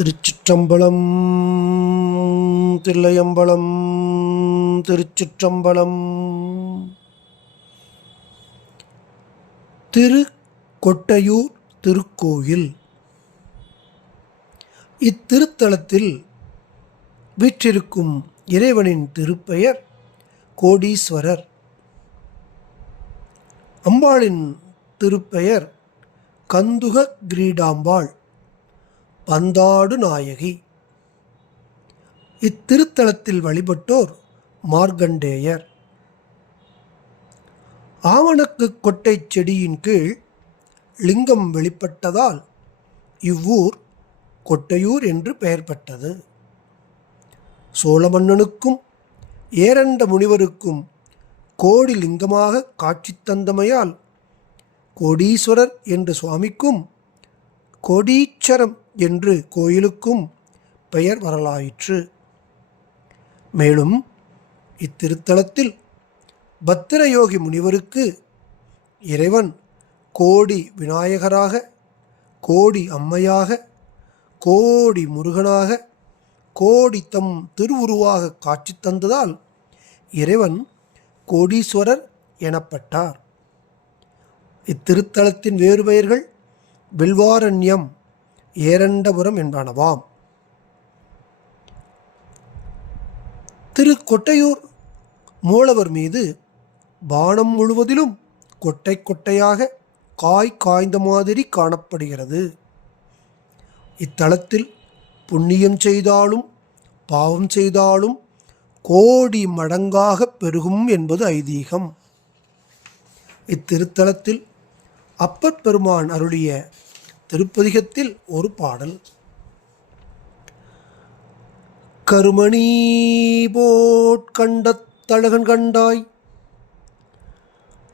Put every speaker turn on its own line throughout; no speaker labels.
திருச்சிற்றம்பலம் தில்லையம்பலம் திருச்சிற்றம்பலம். திரு கொட்டையூர் திருக்கோயில் இத்திருத்தலத்தில் வீற்றிருக்கும் இறைவனின் திருப்பெயர் கோடீஸ்வரர். அம்பாளின் திருப்பெயர் கந்துக கிரீடாம்பாள். பந்தாடு நாயகி. இத்திருத்தலத்தில் வழிபட்டோர் மார்க்கண்டேயர். ஆவணக்கு கொட்டைச் செடியின் கீழ் லிங்கம் வெளிப்பட்டதால் இவ்வூர் கொட்டையூர் என்று பெயர் பெற்றது. சோழமன்னனுக்கும் ஏரண்ட முனிவருக்கும் கோடி லிங்கமாக காட்சி தந்தமையால் கோடீஸ்வரர் என்று சுவாமிக்கும் கோடீச்சரம் என்று கோயிலுக்கும் பெயர் வரலாயிற்று. மேலும் இத்திருத்தலத்தில் பத்திரயோகி முனிவருக்கு இறைவன் கோடி விநாயகராக கோடி அம்மையாக கோடி முருகனாக கோடி தம் திருவுருவாக காட்சி தந்ததால் இறைவன் கோடீஸ்வரர் எனப்பட்டார். இத்திருத்தலத்தின் வேறு பெயர்கள் வில்வாரண்யம் ஏரண்டபுரம் என்பனவாம். திரு கொட்டையூர் மூலவர் மீது பானம் முழுவதிலும் கொட்டை கொட்டையாக காய் காய்ந்த மாதிரி காணப்படுகிறது. இத்தலத்தில் புண்ணியம் செய்தாலும் பாவம் செய்தாலும் கோடி மடங்காக பெருகும் என்பது ஐதீகம். இத்திருத்தலத்தில் அப்பர் பெருமான் அருளிய திருப்பதிகத்தில் ஒரு பாடல். கருமணி போட்கண்டத்தழகன் கண்டாய்.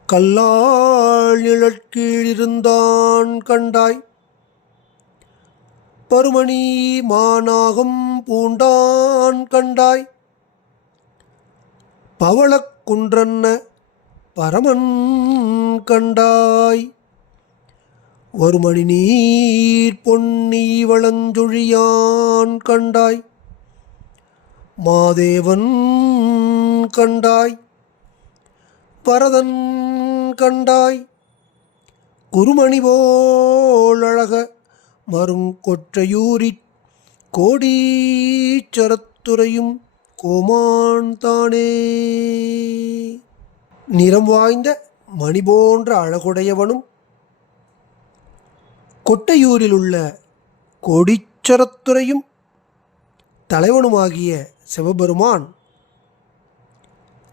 கல்லால் நிழற்கீழிருந்தான் கண்டாய். பருமணி மானாகம் பூண்டான் கண்டாய். பவளக் குன்றன்ன பரமன் கண்டாய். ஒரு மணி நீர் பொன்னி வளஞ்சொழியான் கண்டாய். மாதேவன் கண்டாய். பரதன் கண்டாய். குருமணி போலழக மருங்கொற்றையூரிற் கோடீச்சரத்துறையும் கோமான் தானே. நிறம் வாய்ந்த மணி போன்ற அழகுடையவனும் கொட்டையூரில் உள்ள கொடிச்சரத்துறையும் தலைவனுமாகிய சிவபெருமான்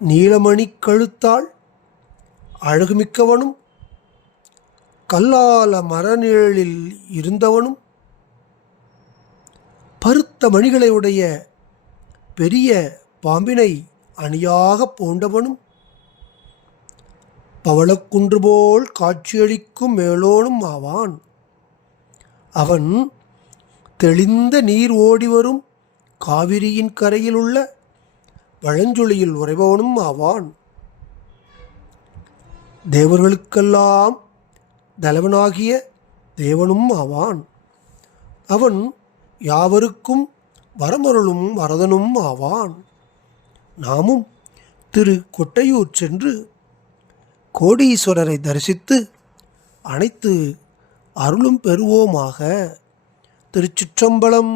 நீலமணி கழுத்தாள் அழகுமிக்கவனும் கல்லால மரநிழலில் இருந்தவனும் பருத்த மணிகளை உடைய பெரிய பாம்பினை அணியாக பூண்டவனும் பவளக்குன்று போல் காட்சியளிக்கும் மேலோனும் ஆவான். அவன் தெளிந்த நீர் ஓடி வரும். காவிரியின் கரையில் உள்ள பழஞ்சொலியில் உறைபவனும் ஆவான். தேவர்களுக்கெல்லாம் தலைவனாகிய தேவனும் ஆவான். அவன் யாவருக்கும் வரமருளும் வரதனும் ஆவான். நாமும் திரு கொட்டையூர் சென்று கோடீஸ்வரரை தரிசித்து அனைத்து அருளும் பெறுவோமாக திருச்சிற்றம்பலம்.